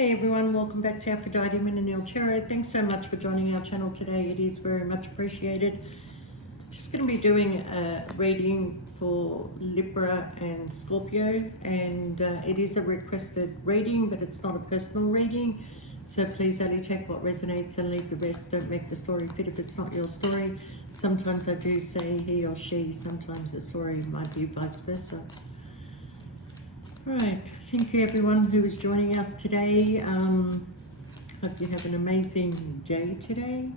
Hey everyone, welcome back to Aphrodite Minanil Tarot. Thanks so much for joining our channel today. It is very much appreciated. Just going to be doing a reading for Libra and Scorpio, and it is a requested reading, but it's not a personal reading. So please only take what resonates and leave the rest. Don't make the story fit if it's not your story. Sometimes I do say he or she, sometimes the story might be vice versa. Right, thank you everyone who is joining us today. Hope you have an amazing day today.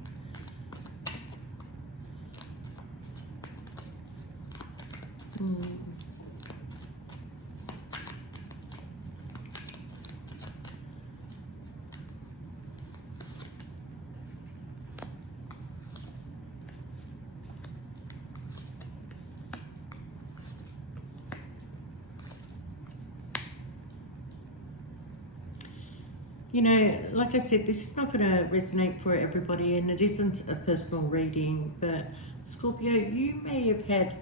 You know, like I said, this is not going to resonate for everybody, and it isn't a personal reading, but Scorpio, you may have had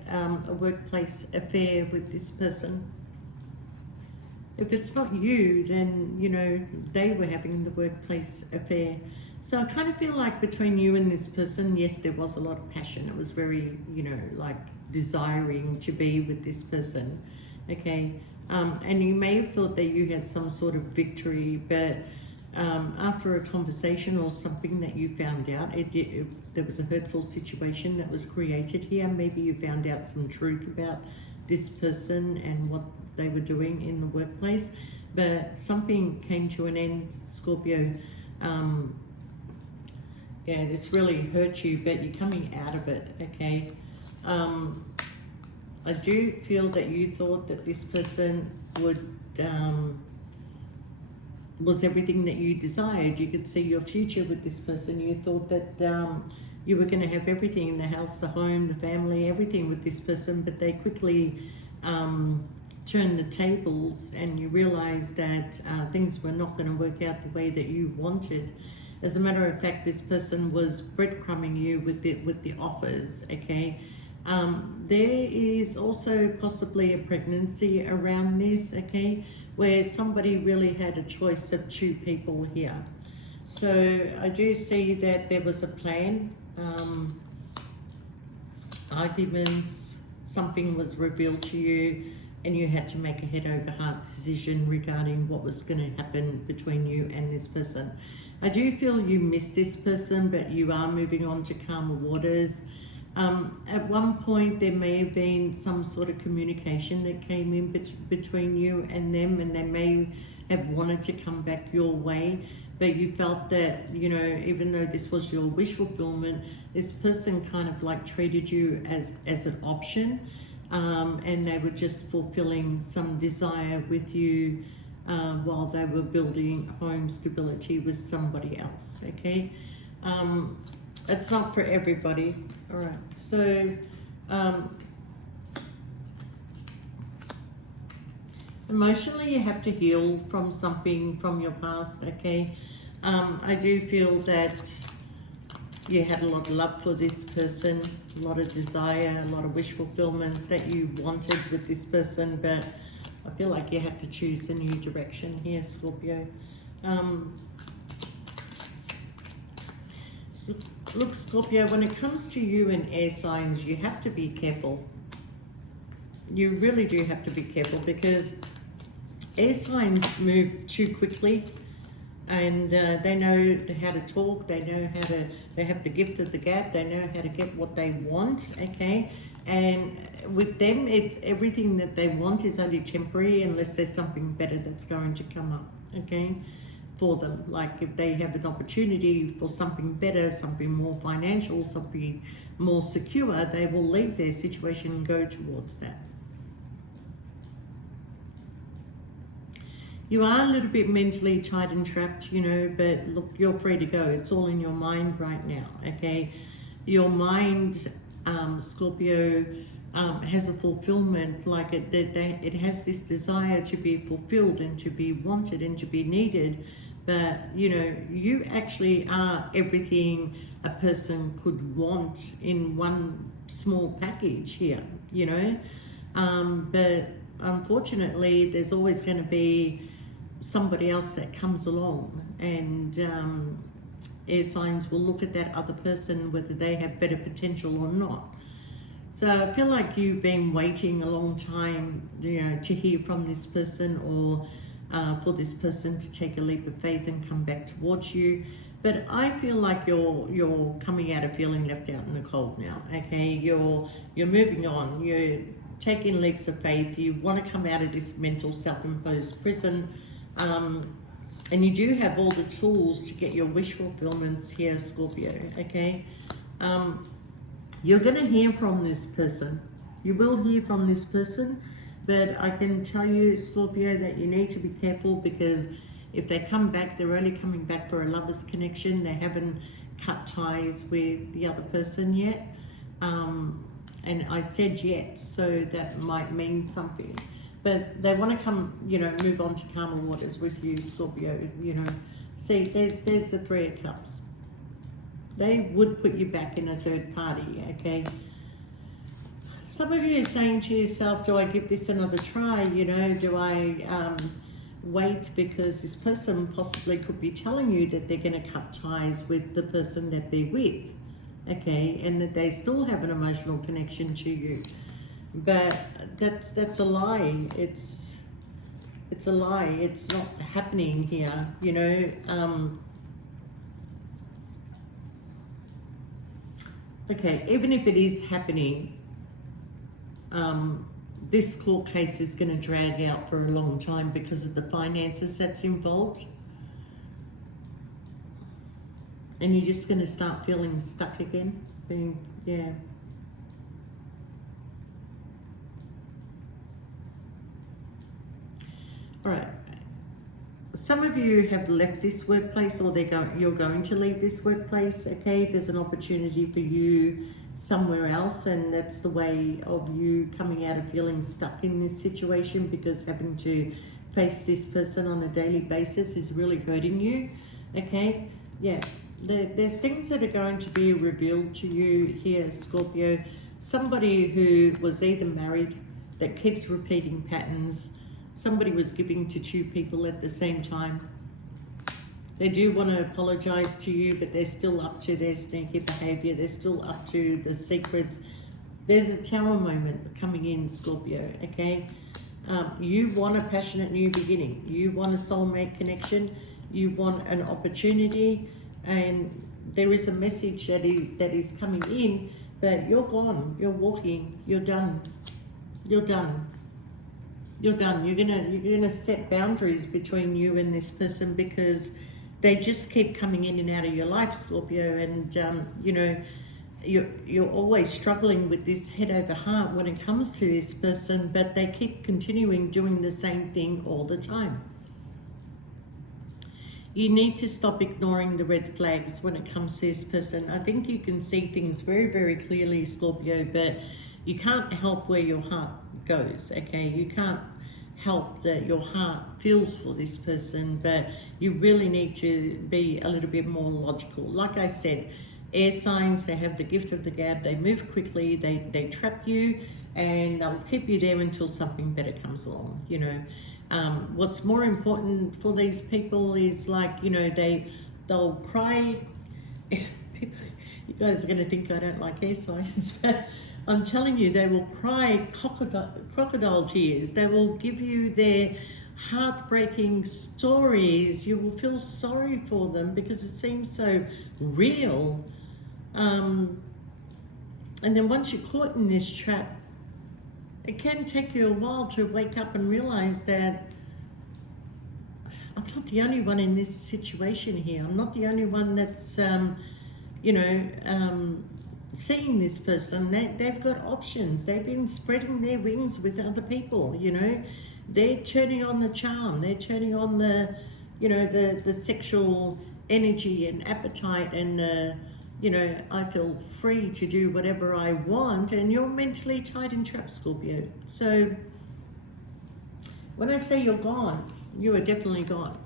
a workplace affair with this person. If it's not you, then, you know, they were having the workplace affair. So I kind of feel like between you and this person, yes, there was a lot of passion. It was very, you know, like desiring to be with this person, okay? And you may have thought that you had some sort of victory, but after a conversation or something that you found out, there was a hurtful situation that was created here. Maybe you found out some truth about this person and what they were doing in the workplace, but something came to an end, Scorpio. Yeah, this really hurt you, but you're coming out of it, okay? I do feel that you thought that this person would was everything that you desired. You could see your future with this person. You thought that you were going to have everything in the house, the home, the family, everything with this person, but they quickly turned the tables, and you realized that things were not going to work out the way that you wanted. As a matter of fact, this person was breadcrumbing you with the offers, okay? There is also possibly a pregnancy around this, okay, where somebody really had a choice of two people here. So I do see that there was a plan, arguments, something was revealed to you, and you had to make a head over heart decision regarding what was going to happen between you and this person. I do feel you miss this person, but you are moving on to calmer waters. At one point there may have been some sort of communication that came in between you and them, and they may have wanted to come back your way, but you felt that, you know, even though this was your wish fulfillment, this person kind of like treated you as an option, and they were just fulfilling some desire with you while they were building home stability with somebody else, okay? It's not for everybody. All right, so emotionally you have to heal from something from your past, okay? I do feel that you had a lot of love for this person, a lot of desire, a lot of wish fulfillments that you wanted with this person, but I feel like you had to choose a new direction here, Scorpio. Look, Scorpio, when it comes to you and air signs, you have to be careful. You really do have to be careful, because air signs move too quickly, and they know how to talk, they know how to, they have the gift of the gab, they know how to get what they want, okay? And with them, everything that they want is only temporary unless there's something better that's going to come up, okay, for them. Like if they have an opportunity for something better, something more financial, something more secure, they will leave their situation and go towards that. You are a little bit mentally tied and trapped, you know, but look, you're free to go. It's all in your mind right now, okay? Your mind, Scorpio, has a fulfillment, like it has this desire to be fulfilled and to be wanted and to be needed. But, you know, you actually are everything a person could want in one small package here, you know. But unfortunately, there's always going to be somebody else that comes along, and air signs will look at that other person, whether they have better potential or not. So I feel like you've been waiting a long time, to hear from this person, or for this person to take a leap of faith and come back towards you. But I feel like you're coming out of feeling left out in the cold now. Okay, you're moving on. You're taking leaps of faith. You want to come out of this mental self-imposed prison, and you do have all the tools to get your wish fulfillments here, Scorpio. Okay, you're going to hear from this person. You will hear from this person, but I can tell you, Scorpio, that you need to be careful, because if they come back, they're only coming back for a lover's connection. They haven't cut ties with the other person yet. And I said yet, so that might mean something. But they want to come, move on to calmer waters with you, Scorpio. See, there's the Three of Cups. They would put you back in a third party, okay? Some of you are saying to yourself, do I give this another try? Do I wait, because this person possibly could be telling you that they're going to cut ties with the person that they're with, okay, and that they still have an emotional connection to you. But that's a lie. It's a lie. It's not happening here, okay, even if it is happening, this court case is going to drag out for a long time because of the finances that's involved. And you're just going to start feeling stuck again. Yeah. All right. Some of you have left this workplace, or you're going to leave this workplace, okay? There's an opportunity for you somewhere else, and that's the way of you coming out of feeling stuck in this situation, because having to face this person on a daily basis is really hurting you, okay? Yeah, there's things that are going to be revealed to you here, Scorpio. Somebody who was either married, that keeps repeating patterns. Somebody was giving to two people at the same time. They do want to apologize to you, but they're still up to their sneaky behavior. They're still up to the secrets. There's a tower moment coming in, Scorpio, okay? You want a passionate new beginning. You want a soulmate connection. You want an opportunity, and there is a message that is coming in, but you're gone. You're walking. You're done. You're done. You're done. You're gonna set boundaries between you and this person, because they just keep coming in and out of your life, Scorpio, and you're always struggling with this head over heart when it comes to this person, but they keep continuing doing the same thing all the time. You need to stop ignoring the red flags when it comes to this person. I think you can see things very, very clearly, Scorpio, but you can't help where your heart goes, okay? You can't help that your heart feels for this person, but you really need to be a little bit more logical. Like I said, air signs, they have the gift of the gab. They move quickly, they trap you, and they'll keep you there until something better comes along, What's more important for these people is, like, they'll cry. People, you guys are going to think I don't like air signs, but I'm telling you, they will cry crocodile tears. They will give you their heartbreaking stories. You will feel sorry for them because it seems so real. And then once you're caught in this trap, it can take you a while to wake up and realize that I'm not the only one in this situation here. I'm not the only one that's, seeing this person. They've got options. They've been spreading their wings with other people, They're turning on the charm. They're turning on the, the sexual energy and appetite, and I feel free to do whatever I want, and you're mentally tied and trapped, Scorpio. So when I say you're gone, you are definitely gone.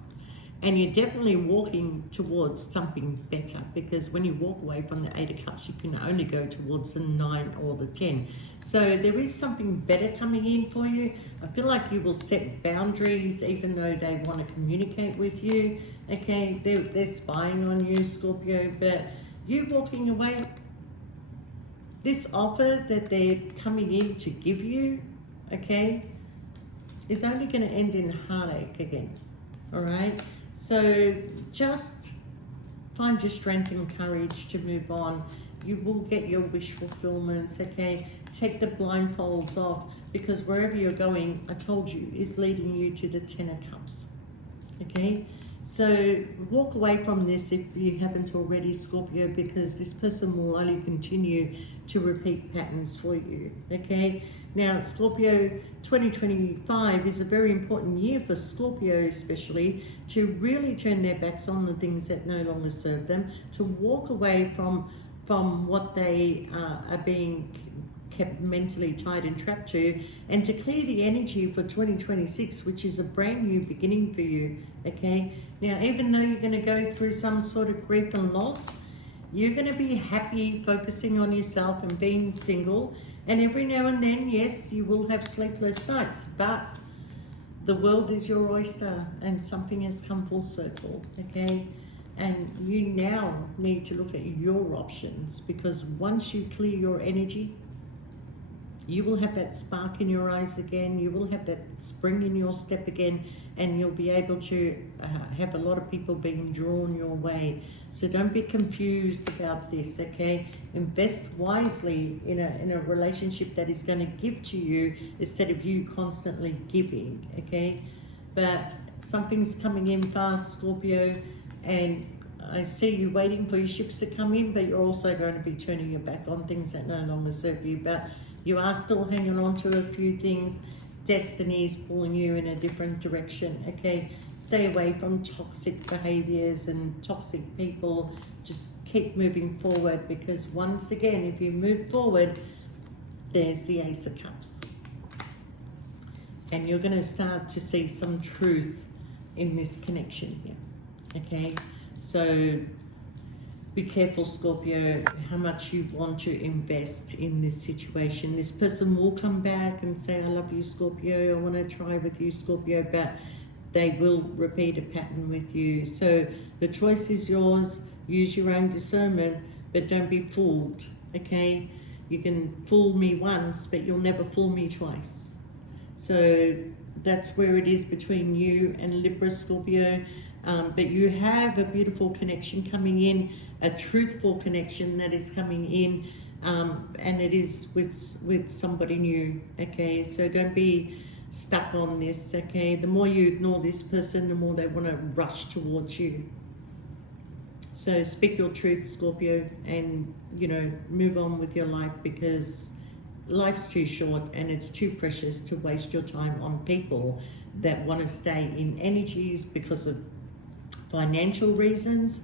And you're definitely walking towards something better, because when you walk away from the Eight of Cups, you can only go towards the 9 or the 10. So there is something better coming in for you. I feel like you will set boundaries even though they want to communicate with you. Okay, they're spying on you, Scorpio, but you walking away, this offer that they're coming in to give you, okay, is only going to end in heartache again. All right, so just find your strength and courage to move on. You will get your wish fulfillments, okay? Take the blindfolds off, because wherever you're going, I told you, is leading you to the 10 of Cups, okay? So walk away from this if you haven't already, Scorpio, because this person will only continue to repeat patterns for you, okay? Now, Scorpio, 2025 is a very important year for Scorpio especially, to really turn their backs on the things that no longer serve them, to walk away from what they are being kept mentally tied and trapped to, and to clear the energy for 2026, which is a brand new beginning for you, okay? Now, even though you're going to go through some sort of grief and loss, you're going to be happy focusing on yourself and being single. And every now and then, yes, you will have sleepless nights, but the world is your oyster and something has come full circle, okay? And you now need to look at your options, because once you clear your energy, you will have that spark in your eyes again, you will have that spring in your step again, and you'll be able to have a lot of people being drawn your way. So don't be confused about this, okay? Invest wisely in a relationship that is going to give to you instead of you constantly giving, okay? But something's coming in fast, Scorpio, and I see you waiting for your ships to come in, but you're also going to be turning your back on things that no longer serve you. But you are still hanging on to a few things. Destiny is pulling you in a different direction, okay? Stay away from toxic behaviors and toxic people. Just keep moving forward, because once again, if you move forward, there's the Ace of Cups. And you're going to start to see some truth in this connection here, okay? So be careful, Scorpio, how much you want to invest in this situation. This person will come back and say, I love you, Scorpio, I want to try with you, Scorpio, but they will repeat a pattern with you. So the choice is yours. Use your own discernment, but don't be fooled, okay? You can fool me once, but you'll never fool me twice. So that's where it is between you and Libra, Scorpio. But you have a beautiful connection coming in, a truthful connection that is coming in, and it is with somebody new, okay? So don't be stuck on this, okay? The more you ignore this person, the more they want to rush towards you. So speak your truth, Scorpio, and, you know, move on with your life, because life's too short and it's too precious to waste your time on people that want to stay in energies because of financial reasons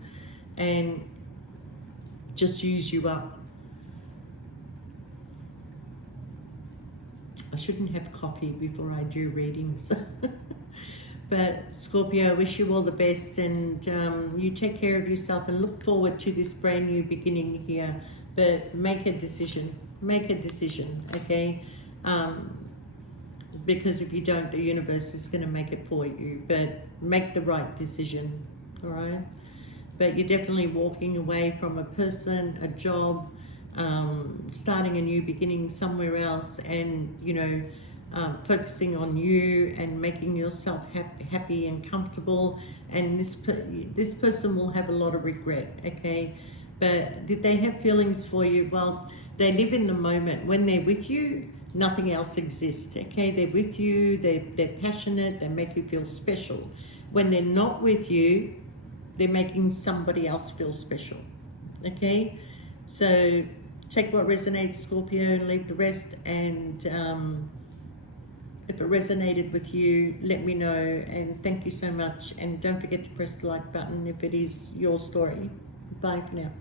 and just use you up. I shouldn't have coffee before I do readings. But Scorpio, I wish you all the best, and you take care of yourself and look forward to this brand new beginning here. But make a decision, okay? Because if you don't, the universe is going to make it for you. But make the right decision, all right? But you're definitely walking away from a person, a job, starting a new beginning somewhere else, and, you know, focusing on you and making yourself happy and comfortable. And this person will have a lot of regret, okay? But did they have feelings for you? Well, they live in the moment. When they're with you, nothing else exists, okay? They're with you, they're passionate, they make you feel special. When they're not with you, they're making somebody else feel special, okay? So take what resonates, Scorpio, and leave the rest. And if it resonated with you, let me know, and thank you so much. And don't forget to press the like button if it is your story. Bye for now.